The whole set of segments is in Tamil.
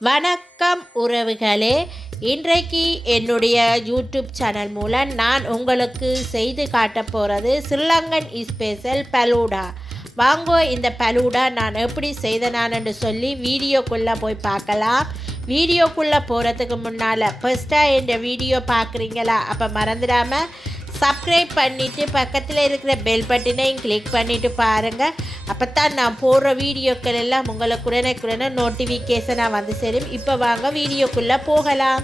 வணக்கம் உறவுகளே. இன்றைக்கு என்னுடைய யூடியூப் சேனல் மூலம் நான் உங்களுக்கு செய்து காட்டப் போகிறது ஸ்ரீலங்கன் ஸ்பெஷல் பலூடா. வாங்கோ இந்த பலூடா நான் எப்படி செய்தனான்னு சொல்லி வீடியோக்குள்ளே போய் பார்க்கலாம். வீடியோக்குள்ளே போகிறதுக்கு முன்னால் ஃபஸ்ட்டாக இந்த வீடியோ பார்க்குறீங்களா? அப்போ மறந்துடாமல் சப்ஸ்கிரைப் பண்ணிவிட்டு பக்கத்தில் இருக்கிற பெல் பட்டினையும் கிளிக் பண்ணிவிட்டு பாருங்கள் அப்போ தான் நான் போடுற வீடியோக்கள் எல்லாம் உங்களுக்கு உடனுக்குடனே நோட்டிஃபிகேஷனாக வந்து சேரும். இப்போ வாங்க வீடியோக்குள்ளே போகலாம்.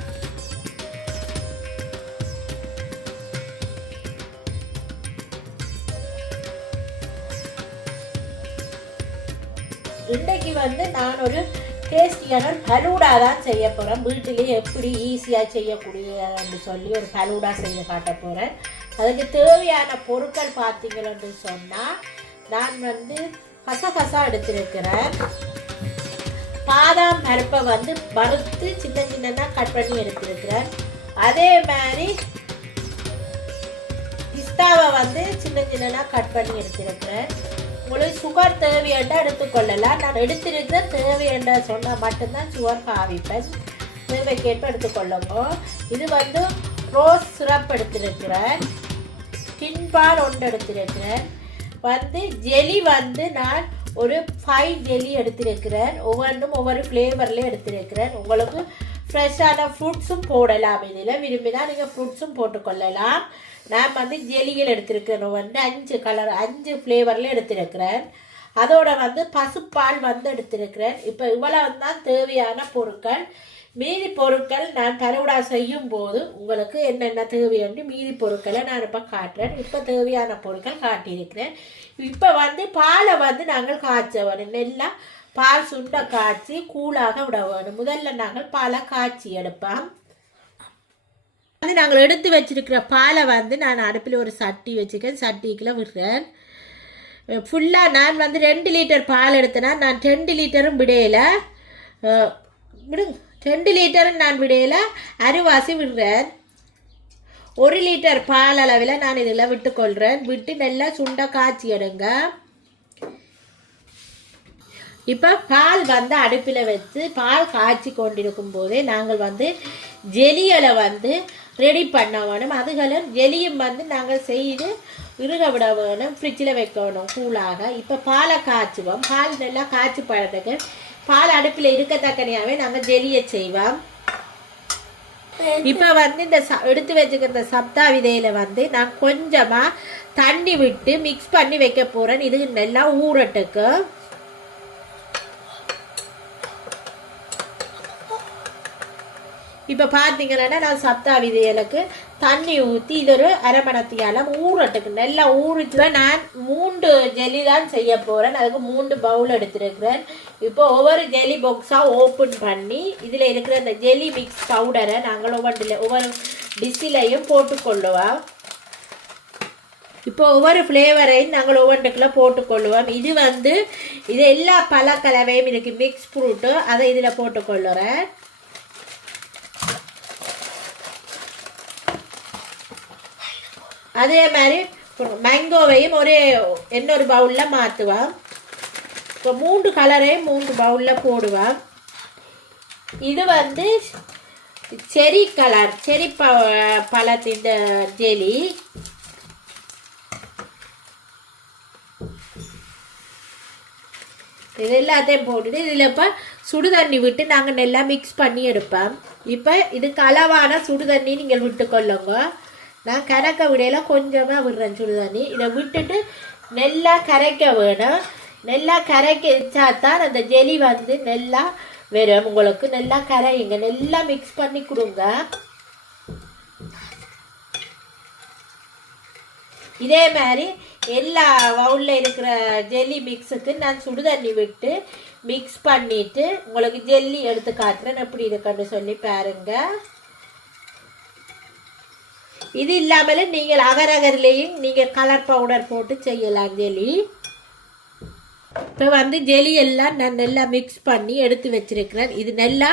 இன்றைக்கு வந்து நான் ஒரு டேஸ்டியான ஒரு ஃபலூடா தான் செய்ய போகிறேன் வீட்டிலேயே எப்படி ஈஸியாக செய்யக்கூடிய சொல்லி ஒரு ஃபலூடா செய்ய காட்ட போகிறேன் அதுக்கு தேவையான பொருட்கள் பார்த்தீங்கன்னு சொன்னால் நான் வந்து கசகசா எடுத்திருக்கிறேன். பாதாம் பருப்பை வந்து வறுத்து சின்ன சின்னதாக கட் பண்ணி எடுத்திருக்கிறேன். அதே மாதிரி பிஸ்தாவை வந்து சின்ன சின்னதாக கட் பண்ணி எடுத்திருக்கிறேன். உங்களுக்கு சுகர் தேவையண்டா எடுத்துக்கொள்ளலாம். நான் எடுத்திருக்கிற தேவையண்டா சொன்னால் மட்டும்தான் சுகர் பாவிப்பேன். தேவைக்கேற்ப எடுத்துக்கொள்ளுங்க. இது வந்து ரோஸ் சிரப் எடுத்திருக்கிறேன். டின்பால் ஒன்று எடுத்திருக்கிறேன் வந்து ஜெலி வந்து நான் ஒரு ஃபைவ் ஜெலி எடுத்திருக்கிறேன். ஒவ்வொன்றும் ஒவ்வொரு ஃப்ளேவரில் எடுத்திருக்கிறேன். உங்களுக்கு ஃப்ரெஷ்ஷான ஃப்ரூட்ஸும் போடலாம் இதில். விரும்பினா நீங்கள் ஃப்ரூட்ஸும் போட்டுக்கொள்ளலாம். நான் வந்து ஜெலிகள் எடுத்திருக்கிறேன். வந்து அஞ்சு கலர் அஞ்சு ஃப்ளேவரில் எடுத்திருக்கிறேன். அதோட வந்து பசுப்பால் வந்து எடுத்திருக்கிறேன். இப்போ இவ்வளவு தான் தேவையான பொருட்கள். மீதி பொருட்கள் நான் கருவிடா செய்யும் போது உங்களுக்கு என்னென்ன தேவைன்னு மீதி பொருட்களை நான் இப்போ காட்டுறேன். இப்போ தேவையான பொருட்கள் காட்டியிருக்கிறேன். இப்போ வந்து பாலை வந்து நாங்கள் காய்ச்ச வேணும். நெல்லா பால் சுண்ட காய்ச்சி கூழாக விட வேணும். முதல்ல நாங்கள் பாலை காய்ச்சி எடுப்போம். வந்து நாங்கள் எடுத்து வச்சிருக்கிற பாலை வந்து நான் அடுப்பில் ஒரு சட்டி வச்சுக்கேன் சட்டிக்குள்ளே விடுறேன். ஃபுல்லாக நான் வந்து ரெண்டு லிட்டர் பால் எடுத்தேன்னா நான் ரெண்டு லிட்டரும் விடையில விடுங்க. ரெண்டு லிட்டரும் நான் விடையில் அரிவாசி விடுறேன். ஒரு லிட்டர் பால் அளவில் நான் இதில் விட்டுக்கொள்கிறேன் விட்டு நல்லா சுண்ட காய்ச்சி எடுங்க. இப்போ பால் வந்து அடுப்பில் வச்சு பால் காய்ச்சி கொண்டிருக்கும் போதே நாங்கள் வந்து ஜெலிகளை வந்து ரெடி பண்ண வேணும். அதுகளும் ஜெலியும் வந்து நாங்கள் செய்து இருக விட வேணும். ஃப்ரிட்ஜில் வைக்க வேணும். கூலாக இப்போ பாலை காய்ச்சுவோம். பால் நல்லா காய்ச்சி பழத்துக்கு பால் அடுப்பில் இருக்கத்தக்கனையாகவே நாங்கள் ஜெலியை செய்வோம். இப்போ வந்து இந்த எடுத்து வச்சுக்கிற சப்தா விதையில வந்து நான் கொஞ்சமாக தண்ணி விட்டு மிக்ஸ் பண்ணி வைக்க போகிறேன் இது நல்லா ஊறட்டுக்கு. இப்போ பார்த்தீங்கன்னா நான் சப்தா விதைகளுக்கு தண்ணி ஊற்றி இது ஒரு அரை மணத்தியால் ஊறட்டுக்கு நல்லா ஊறிச்சு நான் மூன்று ஜெல்லி தான் செய்ய போகிறேன் அதுக்கு மூன்று பவுல் எடுத்துருக்கிறேன் இப்போ ஒவ்வொரு ஜெல்லி பாக்ஸாக ஓப்பன் பண்ணி இதில் இருக்கிற அந்த ஜெல்லி மிக்ஸ் பவுடரை நாங்கள் ஒவ்வொன்றில் ஒவ்வொரு டிஷ்ஷிலையும் போட்டுக்கொள்ளுவோம் இப்போ ஒவ்வொரு ஃப்ளேவரையும் நாங்கள் ஒவ்வொன்றுக்குள்ள போட்டுக்கொள்ளுவோம் இது வந்து இது எல்லா பழக்கலவையும் இருக்குது மிக்ஸ் ஃப்ரூட்டு அதை இதில் போட்டுக்கொள்ளுறேன் அதே மாதிரி மேங்கோவையும் ஒரே இன்னொரு பவுலில் மாற்றுவேன் இப்போ மூன்று கலரையும் மூன்று பவுலில் போடுவேன் இது வந்து செரி கலர் செரி ப பழத்தின் ஜெலி இது எல்லாத்தையும் போட்டுட்டு இதில் இப்போ சுடு தண்ணி விட்டு நாங்கள் நல்லா மிக்ஸ் பண்ணி எடுப்போம். இப்போ இதுக்கு அளவான சுடு தண்ணி நீங்கள் விட்டுக்கொள்ளுங்க. நான் கறக்க விடையில் கொஞ்சமாக விடுறேன் சுடு தண்ணி இதை விட்டுட்டு நல்லா கரைக்க வேணும். நல்லா கரைக்க வச்சா தான் அந்த ஜெலி வந்து நல்லா வரும். உங்களுக்கு நல்லா கரையுங்க. நல்லா மிக்ஸ் பண்ணி கொடுங்க. இதே மாதிரி எல்லா வவுலில் இருக்கிற ஜெல்லி மிக்ஸுக்கு நான் சுடு தண்ணி விட்டு மிக்ஸ் பண்ணிட்டு உங்களுக்கு ஜெல்லி எடுத்து காட்டுறேன். எப்படி இருக்குன்னு சொல்லி பாருங்க. இது இல்லாமலும் நீங்கள் அகரகர்லேயும் நீங்கள் கலர் பவுடர் போட்டு செய்யலாம் ஜெலி. இப்போ வந்து ஜெலி எல்லாம் நான் நல்லா மிக்ஸ் பண்ணி எடுத்து வச்சிருக்கிறேன். இது நல்லா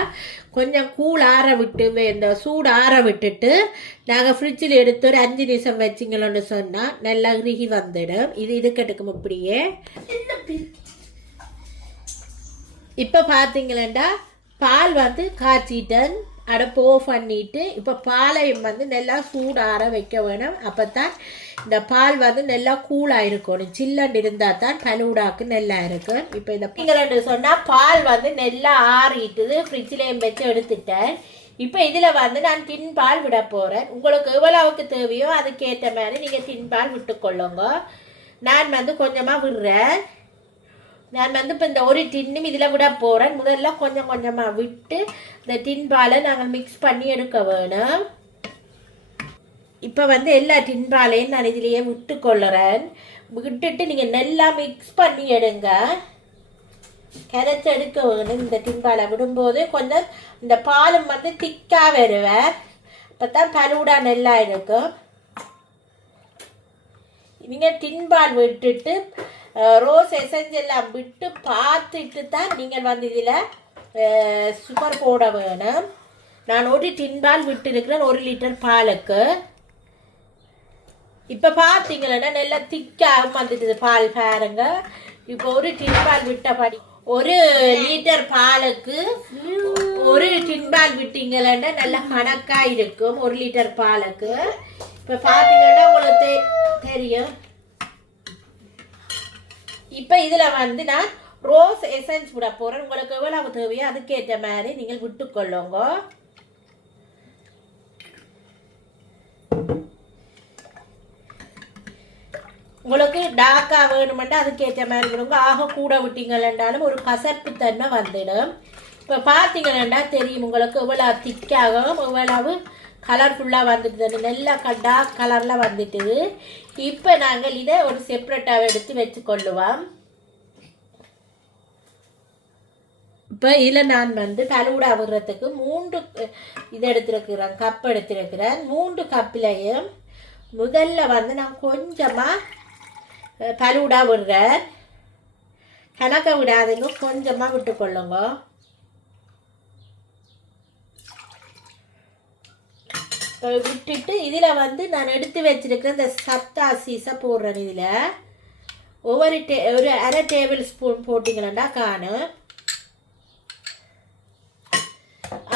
கொஞ்சம் கூழ் ஆற விட்டு இந்த சூடு ஆற விட்டுட்டு நாங்கள் ஃப்ரிட்ஜில் எடுத்து ஒரு அஞ்சு நிமிஷம் வச்சிங்களோன்னு சொன்னால் நல்லா கிருகி வந்துடும். இது இருக்கட்டுக்கும் அப்படியே. இப்போ பார்த்தீங்களேண்டா பால் வந்து காய்ச்சிட்டேன். அடுப்பு பண்ணிட்டு இப்போ பாலையும் வந்து நல்லா சூடாற வைக்க வேணும். அப்போ தான் இந்த பால் வந்து நல்லா கூலாக இருக்கணும் சில்லண்டு இருந்தால் தான் பலூடாக்கு நல்லா இருக்கும். இப்போ இந்த பிங்கலண்டு சொன்னால் பால் வந்து நல்லா ஆறிட்டுது. ஃப்ரிட்ஜ்லேயும் வச்சு எடுத்துட்டேன். இப்போ இதில் வந்து நான் தின்பால் விட போகிறேன் உங்களுக்கு எவ்வளவுக்கு தேவையோ அதுக்கேற்ற மாதிரி நீங்கள் தின்பால் விட்டுக்கொள்ளுங்க. நான் வந்து கொஞ்சமாக விடுறேன். நான் வந்து இப்போ இந்த ஒரு டின்னும் இதில் விட போகிறேன் முதல்ல கொஞ்சம் கொஞ்சமாக விட்டு இந்த டின் பாலை நாங்கள் மிக்ஸ் பண்ணி எடுக்க வேணும். இப்போ வந்து எல்லா டின் பாலையும் நான் இதிலேயே விட்டு கொள்ளுறேன் விட்டுட்டு நீங்கள் நல்லா மிக்ஸ் பண்ணி எடுங்க. கரைச்சி எடுக்க வேணும் இந்த டின் பாலை விடும்போது. கொஞ்சம் இந்த பாலும் வந்து திக்காக வருவேன். அப்போ தான் பலூடா நெல்லாக இருக்கும். நீங்கள் டின்பால் விட்டுட்டு ரோஸ் எசன்ஸ் எல்லாம் விட்டு பார்த்துட்டு தான் நீங்கள் வந்து இதில் சுகர் போட வேணும். நான் ஒரு டின்பால் விட்டுருக்கிறேன் ஒரு லிட்டர் பாலுக்கு. இப்போ பார்த்தீங்கன்னா நல்லா திக்காக வந்துட்டுது பால் பாருங்க. இப்போ ஒரு டின்பால் விட்டபடி ஒரு லிட்டர் பாலுக்கு ஒரு டின்பால் விட்டீங்கன்னா நல்லா கணக்காக இருக்கும் ஒரு லிட்டர் பாலுக்கு. இப்போ பார்த்தீங்கன்னா உங்களுக்கு தெரியும். இப்போ இதில் வந்து நான் ரோஸ் எசன்ஸ் விட போகிறேன் உங்களுக்கு எவ்வளவு தேவையோ அதுக்கேற்ற மாதிரி நீங்கள் விட்டுக்கொள்ளுங்க. உங்களுக்கு டார்க்காக வேணுமெண்டா அதுக்கேற்ற மாதிரி விடுங்க. ஆக கூட விட்டீங்களேண்டாலும் ஒரு கசப்பு தன்மை வந்துடும். இப்போ பார்த்தீங்கன்னா தெரியும் உங்களுக்கு எவ்வளோ திக்காகவும் எவ்வளவு கலர்ஃபுல்லாக வந்துட்டு நல்ல க டார்க் கலரில் வந்துட்டுது இப்போ நாங்கள் இதை ஒரு செப்பரேட்டாக எடுத்து வச்சு கொள்ளுவோம் இப்போ இதில் நான் வந்து பலூடா விடுறதுக்கு மூன்று இது எடுத்திருக்கிறேன் கப் எடுத்திருக்கிறேன். மூன்று கப்பிலையும் முதல்ல வந்து நான் கொஞ்சமாக பலூடா விடுறேன். கணக்க விடாதீங்க கொஞ்சமாக விட்டுக்கொள்ளுங்க. விட்டுட்டு இதில் வந்து நான் எடுத்து வச்சிருக்கிற இந்த சத்தா சீசை போடுறேன் இதில். ஒவ்வொரு டே ஒரு அரை டேபிள் ஸ்பூன் போட்டிங்களா காணும்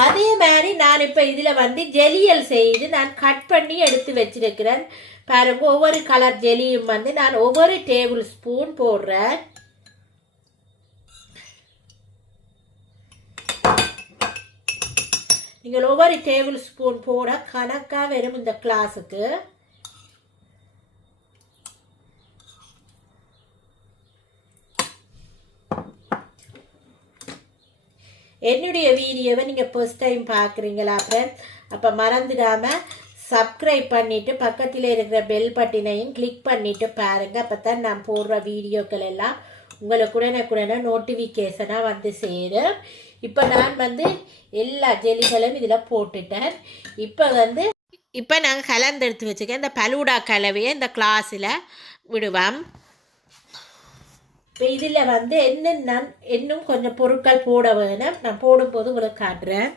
அதே மாதிரி நான் இப்போ இதில் வந்து ஜெலியல் செய்து நான் கட் பண்ணி எடுத்து வச்சிருக்கிறேன். பாருங்க ஒவ்வொரு கலர் ஜெலியும் வந்து நான் ஒவ்வொரு டேபிள் ஸ்பூன் போடுறேன். நீங்கள் ஒவ்வொரு டேபிள் ஸ்பூன் போட கணக்காக வரும் இந்த கிளாஸுக்கு என்னுடைய வீடியோவை நீங்கள் ஃபர்ஸ்ட் டைம் பார்க்குறீங்களா ஃப்ரெண்ட்ஸ் அப்போ மறந்துடாமல் சப்ஸ்கிரைப் பண்ணிவிட்டு பக்கத்தில் இருக்கிற பெல் பட்டினையும் கிளிக் பண்ணிவிட்டு பாருங்கள் அப்போ தான் நான் போடுற வீடியோக்கள் எல்லாம் உங்களுக்கு உடனுக்குடனே நோட்டிஃபிகேஷனாக வந்து சேரும். இப்போ நான் வந்து எல்லா ஜெலிகளும் இதில் போட்டுட்டேன். இப்போ வந்து இப்போ நாங்கள் கலந்து எடுத்து இந்த பலூடா கலவையை இந்த கிளாஸில் விடுவோம். இப்போ இதில் வந்து என்ன நான் இன்னும் கொஞ்சம் பொருட்கள் போட வேணும். நான் போடும்போது உங்களுக்கு காட்டுறேன்.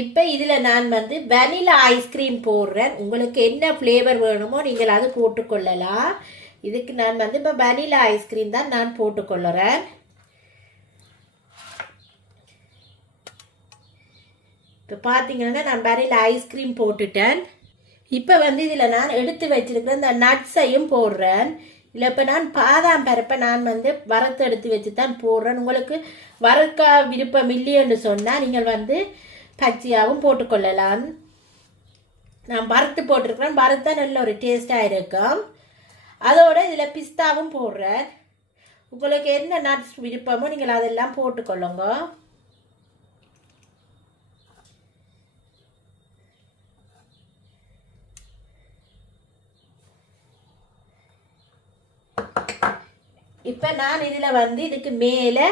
இப்போ இதில் நான் வந்து வெனிலா ஐஸ்கிரீம் போடுறேன். உங்களுக்கு என்ன ஃப்ளேவர் வேணுமோ நீங்கள் அது போட்டுக்கொள்ளலாம். இதுக்கு நான் வந்து இப்போ வனிலா ஐஸ்கிரீம் தான் நான் போட்டுக்கொள்ளுறேன். இப்போ பார்த்தீங்கன்னா நான் வனிலா ஐஸ்கிரீம் போட்டுட்டேன். இப்போ வந்து இதில் நான் எடுத்து வச்சிருக்கிற இந்த நட்ஸையும் போடுறேன். இல்லை இப்போ நான் பாதாம் பருப்பை நான் வந்து வறுத்து எடுத்து வச்சு தான் போடுறேன். உங்களுக்கு வறுக்க விருப்பம் இல்லைன்னு சொன்னால் நீங்கள் வந்து பச்சையாகவும் போட்டுக்கொள்ளலாம். நான் வறுத்து போட்டிருக்கிறேன். வறுத்தா நல்ல ஒரு டேஸ்ட்டாக இருக்கும். அதோட இதில் பிஸ்தாவும் போடுறேன். உங்களுக்கு என்ன நட்ஸ் விருப்பமோ நீங்கள் அதெல்லாம் போட்டுக்கொள்ளுங்க. இப்போ நான் இதில் வந்து இதுக்கு மேலே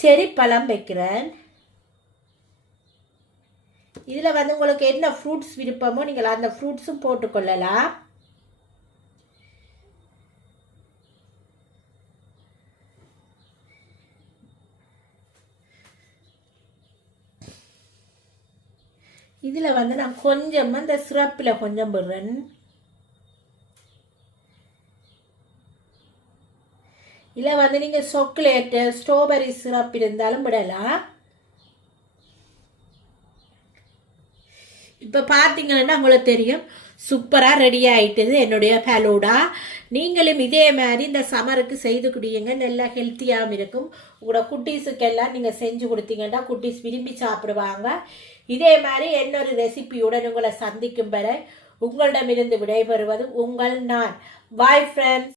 செரி பழம் வைக்கிறேன். இதில் வந்து உங்களுக்கு என்ன ஃப்ரூட்ஸ் விருப்பமோ நீங்கள் அந்த ஃப்ரூட்ஸும் போட்டுக்கொள்ளலாம். இதில் வந்து நான் கொஞ்சமாக இந்த சிறப்பில் கொஞ்சம் போடுறேன். இல்லை வந்து நீங்கள் சாக்லேட்டு ஸ்ட்ராபெரி சிரப் இருந்தாலும் விடலாம் இப்போ பார்த்தீங்கன்னா உங்களுக்கு தெரியும் சூப்பராக ரெடி ஆகிட்டது என்னுடைய ஃபலூடா நீங்களும் இதே மாதிரி இந்த சமருக்கு செய்து குடியுங்க நல்லா ஹெல்த்தியாகவும் இருக்கும். உங்களோட குட்டீஸுக்கெல்லாம் நீங்கள் செஞ்சு கொடுத்தீங்கன்னா குட்டீஸ் விரும்பி சாப்பிடுவாங்க. இதே மாதிரி இன்னொரு ரெசிபியுடன் உங்களை சந்திக்கும் வரை உங்களிடமிருந்து விடைபெறுவது உங்கள் நான். Bye friends